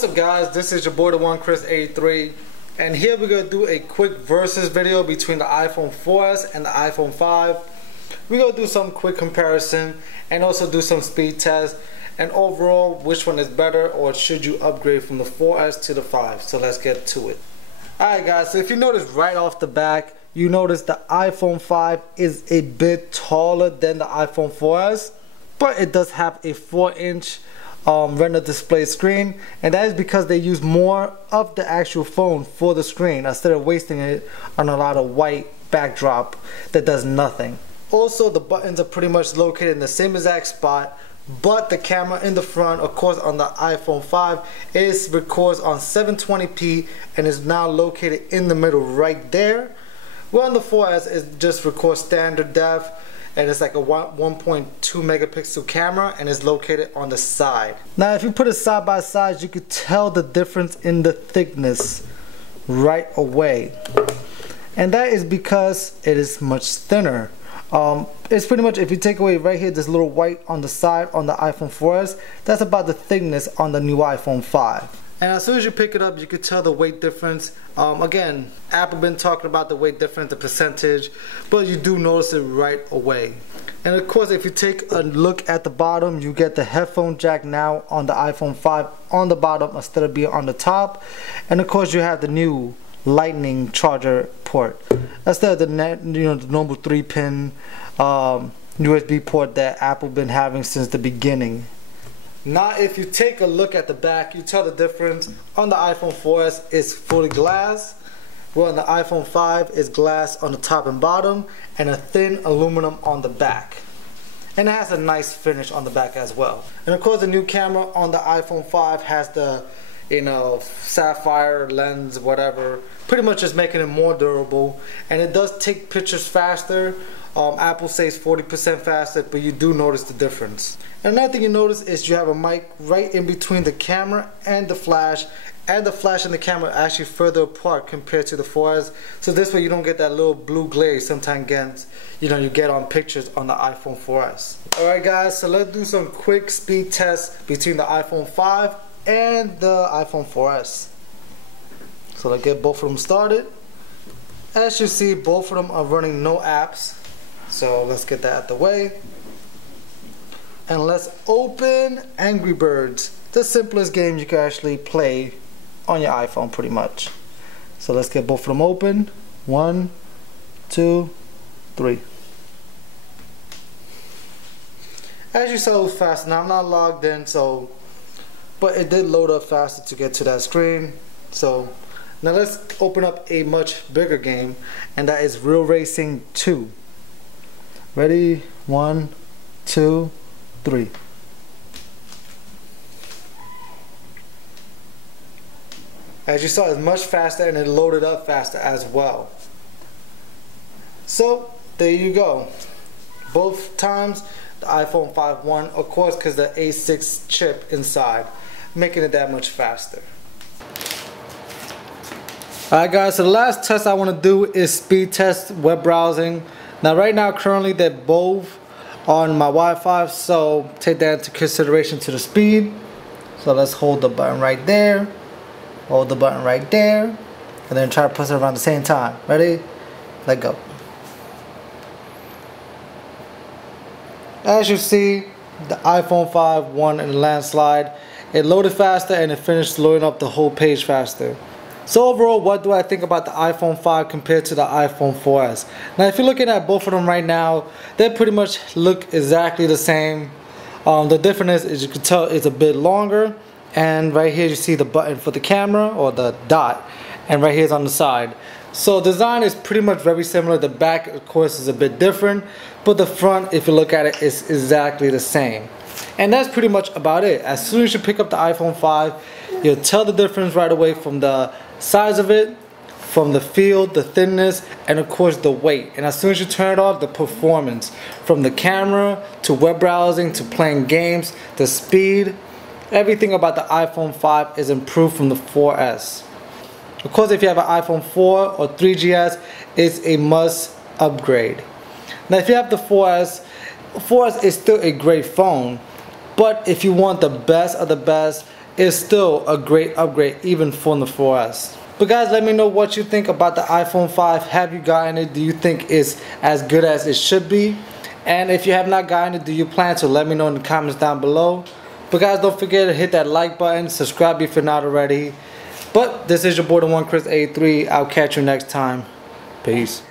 What's up guys, this is your boy the one Chris 83, and here we're going to do a quick versus video between the iPhone 4S and the iPhone 5. We're going to do some quick comparison and also do some speed tests and overall which one is better or should you upgrade from the 4S to the 5. So let's get to it. Alright guys, so if you notice right off the back, you notice the iPhone 5 is a bit taller than the iPhone 4S, but it does have a 4-inch Retina display screen, and that is because they use more of the actual phone for the screen instead of wasting it on a lot of white backdrop that does nothing. Also, the buttons are pretty much located in the same exact spot, but the camera in the front, of course on the iPhone 5, records on 720p and is now located in the middle right there. Well, on the 4S it just records standard def, and it's like a 1.2 megapixel camera and is located on the side. Now if you put it side by side, you could tell the difference in the thickness right away, and that is because it is much thinner. It's pretty much, if you take away right here this little white on the side on the iPhone 4S, that's about the thickness on the new iPhone 5. And as soon as you pick it up, you can tell the weight difference. Again, Apple been talking about the weight difference, the percentage, but you do notice it right away. And of course, if you take a look at the bottom, you get the headphone jack now on the iPhone 5 on the bottom instead of being on the top. And of course, you have the new Lightning charger port instead of the the normal 3-pin USB port that Apple been having since the beginning. Now if you take a look at the back, you tell the difference. On the iPhone 4S it's fully glass, while on the iPhone 5 is glass on the top and bottom and a thin aluminum on the back. And it has a nice finish on the back as well. And of course the new camera on the iPhone 5 has the sapphire lens, whatever, pretty much just making it more durable, and it does take pictures faster. Apple says 40% faster, but you do notice the difference. And another thing you notice is you have a mic right in between the camera and the flash and the camera are actually further apart compared to the 4S, so this way you don't get that little blue glare sometimes you get on pictures on the iPhone 4S. Alright guys, so let's do some quick speed tests between the iPhone 5 and the iPhone 4S. So let's get both of them started. As you see, both of them are running no apps, so let's get that out the way. And let's open Angry Birds, the simplest game you can actually play on your iPhone pretty much. So let's get both of them open. 1, 2, 3. As you saw, it was fast. Now I'm not logged in, but it did load up faster to get to that screen. So now let's open up a much bigger game, and that is Real Racing 2. Ready? 1, 2, 3. As you saw, it's much faster and it loaded up faster as well. So there you go. Both times the iPhone 5 won, of course, because the A6 chip inside, making it that much faster. Alright guys, so the last test I want to do is speed test web browsing. Now right now currently they're both on my Wi-Fi, so take that into consideration to the speed. So let's hold the button right there, hold the button right there, and then try to press it around the same time. Ready? Let go. As you see, the iPhone 5 won in a landslide. It loaded faster and it finished loading up the whole page faster. So overall, what do I think about the iPhone 5 compared to the iPhone 4S? Now if you're looking at both of them right now, they pretty much look exactly the same. The difference is you can tell it's a bit longer, and right here you see the button for the camera, or the dot, and right here is on the side. So design is pretty much very similar. The back of course is a bit different, but the front, if you look at it, is exactly the same. And that's pretty much about it. As soon as you pick up the iPhone 5, you'll tell the difference right away from the size of it, from the feel, the thickness, and of course the weight. And as soon as you turn it off, the performance, from the camera to web browsing to playing games, the speed, everything about the iPhone 5 is improved from the 4S. Of course, if you have an iPhone 4 or 3GS, it's a must upgrade. Now if you have the 4S is still a great phone, but if you want the best of the best, is still a great upgrade even from the 4S. But guys, let me know what you think about the iPhone 5. Have you gotten it? Do you think it's as good as it should be? And if you have not gotten it, do you plan to? Let me know in the comments down below. But guys, don't forget to hit that like button, subscribe if you're not already. But this is your boy, the one Chris 83. I'll catch you next time. Peace.